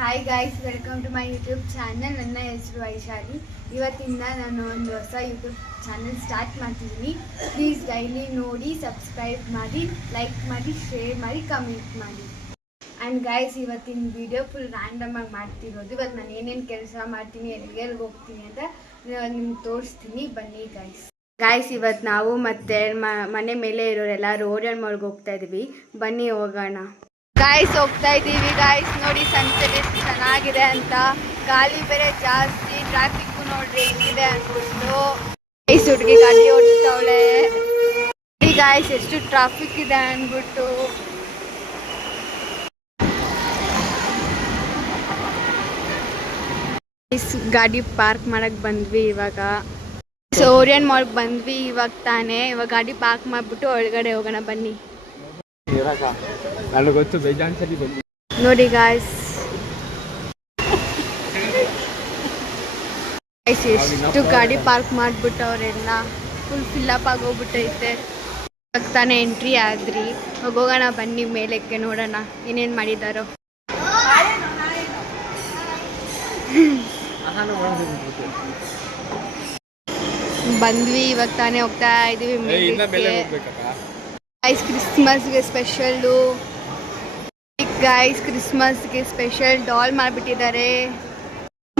Hi guys, welcome to my YouTube channel. ನನ್ನ ಹೆಸರು ವೈಶಾಲಿ. ಇವತ್ತಿಂದ ನಾನು ಒಂದು ಹೊಸ ಯೂಟ್ಯೂಬ್ ಚಾನಲ್ ಸ್ಟಾರ್ಟ್ ಮಾಡ್ತಿದ್ದೀನಿ. ಪ್ಲೀಸ್ ಡೈಲಿ ನೋಡಿ, ಸಬ್ಸ್ಕ್ರೈಬ್ ಮಾಡಿ, ಲೈಕ್ ಮಾಡಿ, ಶೇರ್ ಮಾಡಿ, ಕಮೆಂಟ್ ಮಾಡಿ. ಆ್ಯಂಡ್ ಗೈಸ್, ಇವತ್ತಿನ ವಿಡಿಯೋ ಫುಲ್ ರ್ಯಾಂಡಮ್ ಆಗಿ ಮಾಡ್ತಿರೋದು. ಇವತ್ತು ನಾನು ಏನೇನು ಕೆಲಸ ಮಾಡ್ತೀನಿ, ಎಲ್ಲಿಗೆ ಹೋಗ್ತೀನಿ ಅಂತ ನಿಮ್ಗೆ ತೋರಿಸ್ತೀನಿ. ಬನ್ನಿ ಗೈಸ್, ಇವತ್ತು ನಾವು ಮತ್ತೆ ಮನೆ ಮೇಲೆ ಇರೋರೆಲ್ಲ ರೋಡ್ ಮಾಲ್ಗೆ ಹೋಗ್ತಾ ಇದ್ವಿ. ಬನ್ನಿ ಹೋಗೋಣ. ಗಾಯ್ಸ್, ಹೋಗ್ತಾ ಇದ್ದೀವಿ. ಗಾಯ್ಸ್ ನೋಡಿ, ಸನ್ಸೆಟ್ ಎಷ್ಟು ಚೆನ್ನಾಗಿದೆ ಅಂತ. ಗಾಳಿ ಬೇರೆ ಜಾಸ್ತಿ, ಟ್ರಾಫಿಕ್ ನೋಡ್ರಿ ಹೆಂಗಿದೆ ಅನ್ಬಿಟ್ಟು. ಗೈಸ್, ಹುಡುಗಿ ಗಾಡಿ ಓಡಿಸ್ತಾವಳೆ. ಗಾಯ್ಸ್, ಎಷ್ಟು ಟ್ರಾಫಿಕ್ ಇದೆ ಅನ್ಬಿಟ್ಟು. ಗಾಡಿ ಪಾರ್ಕ್ ಮಾಡಕ್ ಬಂದ್ವಿ. ಇವಾಗ ಓರಿಯನ್ ಮಾಲ್ಗೆ ಬಂದ್ವಿ ಇವಾಗ ತಾನೇ. ಇವಾಗ ಗಾಡಿ ಪಾರ್ಕ್ ಮಾಡ್ಬಿಟ್ಟು ಒಳಗಡೆ ಹೋಗೋಣ. ಬನ್ನಿ. ನೋಡಿ ಗಾಯ್ಸ್, ಎಷ್ಟು ಗಾಡಿ ಪಾರ್ಕ್ ಮಾಡ್ಬಿಟ್ಟು ಅವರೆಲ್ಲ ಫುಲ್ ಫಿಲ್ಲಪ್ ಆಗೋಗ್ಬಿಟ್ಟೈತೆ. ಇವಾಗ ತಾನೇ ಎಂಟ್ರಿ ಆದ್ರಿ. ಹೋಗೋಣ ಬನ್ನಿ ಮೇಲಕ್ಕೆ, ನೋಡೋಣ ಏನೇನು ಮಾಡಿದಾರೋ. ಬಂದ್ವಿ, ಇವಾಗ ತಾನೇ ಹೋಗ್ತಾ ಇದೀವಿ ಮೇಲಕ್ಕೆ. ಗೈಸ್, ಕ್ರಿಸ್ಮಸ್ಗೆ ಸ್ಪೆಷಲ್ಲು. ಗೈಸ್, ಕ್ರಿಸ್ಮಸ್ಗೆ ಸ್ಪೆಷಲ್ ಡಾಲ್ ಮಾಡಿಬಿಟ್ಟಿದ್ದಾರೆ.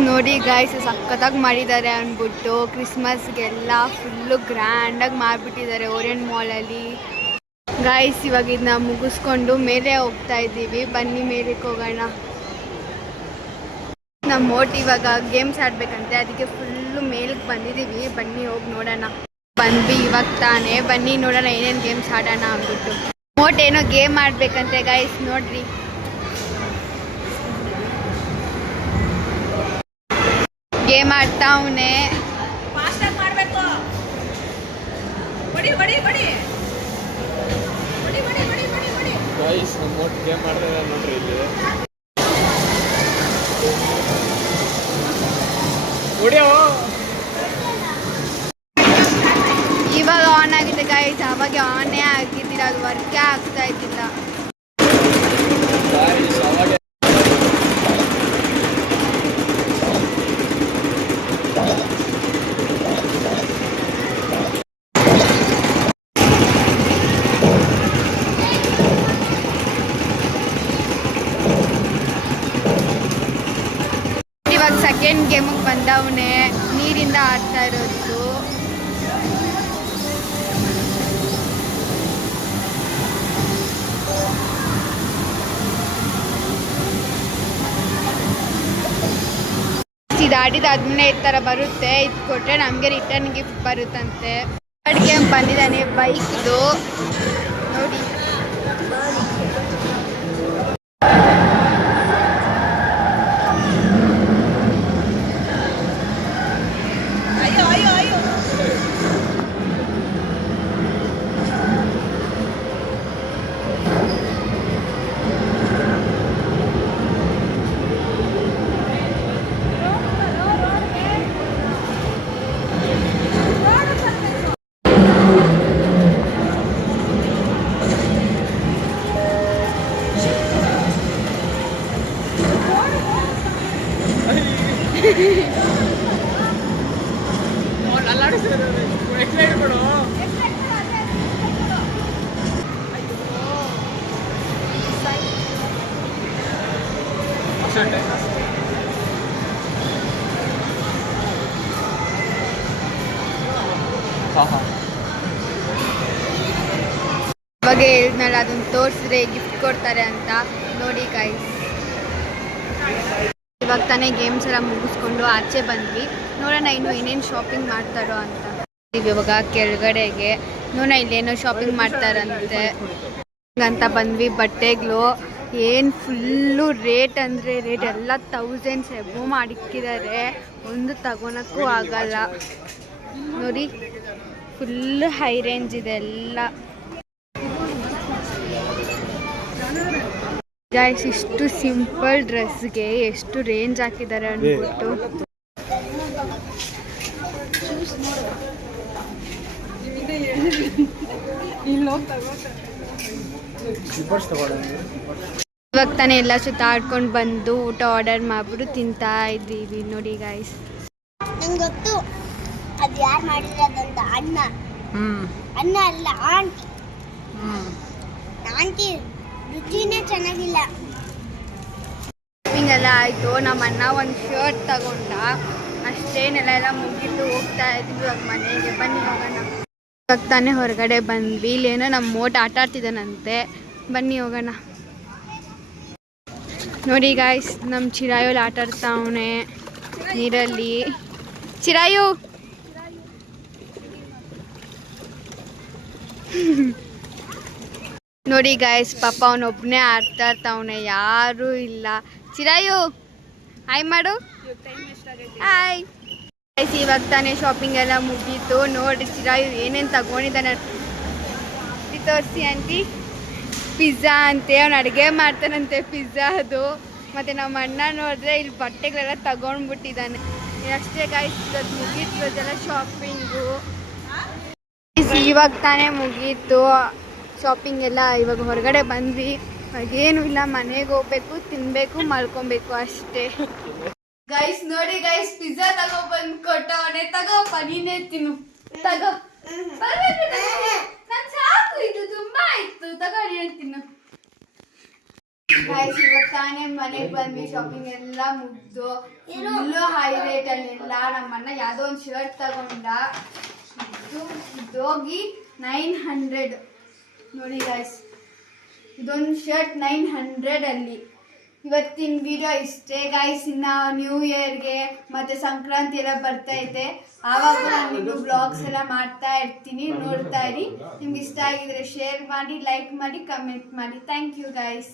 ನೋಡಿ ಗೈಸ್, ಸಖತ್ತಾಗಿ ಮಾಡಿದ್ದಾರೆ ಅಂದ್ಬಿಟ್ಟು. ಕ್ರಿಸ್ಮಸ್ಗೆಲ್ಲ ಫುಲ್ಲು ಗ್ರ್ಯಾಂಡಾಗಿ ಮಾಡಿಬಿಟ್ಟಿದ್ದಾರೆ ಓರಿಯನ್ ಮಾಲಲ್ಲಿ. ಗೈಸ್, ಇವಾಗ ಇದನ್ನ ಮುಗಿಸ್ಕೊಂಡು ಮೇಲೆ ಹೋಗ್ತಾ ಇದ್ದೀವಿ. ಬನ್ನಿ ಮೇಲಕ್ಕೆ ಹೋಗೋಣ. ನಮ್ಮ ಮೋಟ್ ಇವಾಗ ಗೇಮ್ಸ್ ಆಡಬೇಕಂತೆ, ಅದಕ್ಕೆ ಫುಲ್ಲು ಮೇಲಕ್ಕೆ ಬಂದಿದ್ದೀವಿ. ಬನ್ನಿ ಹೋಗಿ ನೋಡೋಣ. ಬಂದ್ವಿ ಇವಾಗ ತಾನೇ. ಬನ್ನಿ ನೋಡೋಣ ಏನೇನು ಗೇಮ್ಸ್ ಆಡೋಣ ಅಂದ್ಬಿಟ್ಟು. ಮೋಟ್ ಏನೋ ಗೇಮ್ ಆಡ್ಬೇಕಂತೆ ಗೈಸ್, ನೋಡ್ರಿ. ಗೇಮ್ ಆಡ್ತಾ ಅವನೇ. ಇವಾಗ ಆನ್ ಆಗಿದೆ ಗೈಸ್, ಅವಾಗ ಆನೇ ಆಗಿದ್ದಿಲ್ಲ, ಅದು ವರ್ಕೇ ಆಗ್ತಾ ಇದ್ದಿಲ್ಲ. ಇವಾಗ ಸೆಕೆಂಡ್ ಗೇಮಿಗೆ ಬಂದವನೇ, ನೀರಿಂದ ಆಡ್ತಾ ಇರೋದು. ಇದಾಡಿದಾದ್ಮೇಲೆ ಈ ಥರ ಬರುತ್ತೆ. ಇದು ಕೊಟ್ಟರೆ ನಮಗೆ ರಿಟರ್ನ್ ಗಿಫ್ಟ್ ಬರುತ್ತಂತೆ. ಥರ್ಡ್ ಗೇಮ್ ಬಂದಿದ್ದಾನೆ ಬೈಕ್ದು, ನೋಡಿ. ಇವಾಗ ಹೇಳಿದ್ನಲ್ಲ, ಅದನ್ನ ತೋರಿಸಿದ್ರೆ ಗಿಫ್ಟ್ ಕೊಡ್ತಾರೆ ಅಂತ. ನೋಡಿ ಗೈಸ್, ಇವಾಗ ತಾನೇ ಗೇಮ್ಸ್ ಎಲ್ಲ ಮುಗಿಸ್ಕೊಂಡು ಆಚೆ ಬಂದ್ವಿ. ನೋಡೋಣ ಇನ್ನು ಏನೇನು ಶಾಪಿಂಗ್ ಮಾಡ್ತಾರೋ ಅಂತ. ಇವಾಗ ಕೆಳಗಡೆಗೆ ನೋಡೋಣ, ಇಲ್ಲೇನೋ ಶಾಪಿಂಗ್ ಮಾಡ್ತಾರಂತೆ ಅಂತ ಬಂದ್ವಿ. ಬಟ್ಟೆಗಳು ಏನು ಫುಲ್ಲು ರೇಟ್ ಅಂದರೆ ರೇಟ್ ಎಲ್ಲ ಥೌಸಂಡ್ಸ್ ಎಬೋ ಮಾಡಿಕ್ಕಿದ್ದಾರೆ. ಒಂದು ತಗೊಳಕ್ಕೂ ಆಗಲ್ಲ. ನೋಡಿ, ಫುಲ್ ಹೈ ರೇಂಜ್ ಇದೆ ಎಲ್ಲ. ಗೈಸ್, ಇಷ್ಟು ಸಿಂಪಲ್ ಡ್ರೆಸ್ಗೆ ಎಷ್ಟು ರೇಂಜ್ ಹಾಕಿದ್ದಾರೆ ಅಂದ್ಬಿಟ್ಟು. ಇವಾಗ ತಾನೇ ಎಲ್ಲ ಸುತ್ತಾಡ್ಕೊಂಡು ಬಂದು ಊಟ ಆರ್ಡರ್ ಮಾಡ್ಬಿಟ್ಟು ತಿಂತಾ ಇದ್ದೀವಿ ನೋಡಿ ಗಾಯ್ಸ್. ನಂಗೆ ಗೊತ್ತು ಅದು ಯಾರು ಮಾಡಿರೋದಂತ. ಅಣ್ಣ ಅಣ್ಣ ಅಲ್ಲ ಆಂಟಿ. ಆಂಟಿ ರುಚಿನೇ ಚೆನ್ನಾಗಿಲ್ಲ. ಶಾಪಿಂಗ್ ಎಲ್ಲ ಆಯಿತು. ನಮ್ಮ ಅಣ್ಣ ಒಂದು ಶರ್ಟ್ ತಗೊಂಡ ಅಷ್ಟೇನೆಲ್ಲ ಮುಗಿದು ಹೋಗ್ತಾ ಇದ್ವಿ ಇವಾಗ ಮನೆಗೆ. ಬನ್ನಿ ಹೋಗೋಣ. ಇವಾಗ ತಾನೇ ಹೊರಗಡೆ ಬಂದ್ವಿ. ಇಲ್ಲೇನೋ ನಮ್ಮ ಮೋಟ್ ಆಟ ಆಡ್ತಿದ್ದಾನಂತೆ. ಬನ್ನಿ ಹೋಗೋಣ. ನೋಡಿ ಗಾಯ್ಸ್, ನಮ್ಮ ಚಿರಾಯೋಲ್ಲಿ ಆಟ ಆಡ್ತಾವನೆ ನೀರಲ್ಲಿ. ಚಿರಾಯು ನೋಡಿ ಗಾಯ್ಸ್, ಪಾಪ ಅವನೊಬ್ಬನೇ ಆಡ್ತಾ ಇರ್ತಾವನೆ, ಯಾರೂ ಇಲ್ಲ. ಚಿರಾಯು ಹಾಯ್ ಮಾಡು. ಹಾಯ್ ಗೈಸ್, ಇವಾಗ ತಾನೇ ಶಾಪಿಂಗ್ ಎಲ್ಲ ಮುಗೀತು. ನೋಡಿ ಚಿರಾಯು ಏನೇನು ತಗೊಂಡಿದ್ದಾನೆ ತೋರಿಸಿ ಆಂಟಿ. ಪಿಜ್ಜಾ ಅಂತೆ, ಅವ್ನು ಅಡುಗೆ ಮಾಡ್ತಾನಂತೆ ಪಿಜ್ಜಾ ಅದು. ಮತ್ತು ನಮ್ಮ ಅಣ್ಣ ನೋಡಿದ್ರೆ ಇಲ್ಲಿ ಬಟ್ಟೆಗಳೆಲ್ಲ ತಗೊಂಡ್ಬಿಟ್ಟಿದ್ದಾನೆ. ಅಷ್ಟೇ ಗಾಯ್ಸ್, ಇವತ್ತು ಮುಗೀತು ಅದೆಲ್ಲ ಶಾಪಿಂಗು. ಇವಾಗ ತಾನೇ ಮುಗೀತು ಶಾಪಿಂಗ್ ಎಲ್ಲ. ಇವಾಗ ಹೊರಗಡೆ ಬಂದ್ವಿ. ಏನೂ ಇಲ್ಲ, ಮನೆಗೆ ಹೋಗ್ಬೇಕು, ತಿನ್ನಬೇಕು, ಮಲ್ಕೊಬೇಕು ಅಷ್ಟೇ. ಗೈಸ್ ನೋಡಿ ಗೈಸ್, ಪಿಜ್ಜಾ ತಗೊಬಂದು ಕೊಟ್ಟವನೆ. ತಗೋಪ್ಪ, ನೀನೇ ತಿನ್ನು. ತಗೋ, ನಾನು ಸಾಕು, ಇದು ತುಂಬಾ ಆಯ್ತು. ತಗೋ, ನೀನು ತಿನ್ನು. ಗೈಸ್ ಇವಾಗ ತಾನೇ ಮನೆಗೆ ಬಂದ್ವಿ. ಶಾಪಿಂಗ್ ಎಲ್ಲ ಮುಗ್ದು ಫುಲ್ಲು ಹೈ ರೇಟಲ್ಲೆಲ್ಲ. ನಮ್ಮಣ್ಣ ಯಾವುದೋ ಒಂದು ಶರ್ಟ್ ತಗೊಂಡ. ಇದೋಗಿ 900 ನೋಡಿ ಗೈಸ್, ಇದೊಂದು ಶರ್ಟ್ 900 ಅಲ್ಲಿ. ಇವತ್ತಿನ ವಿಡಿಯೋ ಇಷ್ಟೇ ಗೈಸ್. ಇನ್ನು ನ್ಯೂ ಇಯರ್ಗೆ ಮತ್ತು ಸಂಕ್ರಾಂತಿ ಎಲ್ಲ ಬರ್ತೈತೆ. ಆವಾಗ ನಾನು ಬ್ಲಾಗ್ಸ್ ಎಲ್ಲ ಮಾಡ್ತಾ ಇರ್ತೀನಿ, ನೋಡ್ತಾ ಇರಿ. ನಿಮ್ಗೆ ಇಷ್ಟ ಆಗಿದ್ರೆ ಶೇರ್ ಮಾಡಿ, ಲೈಕ್ ಮಾಡಿ, ಕಮೆಂಟ್ ಮಾಡಿ. Thank you guys.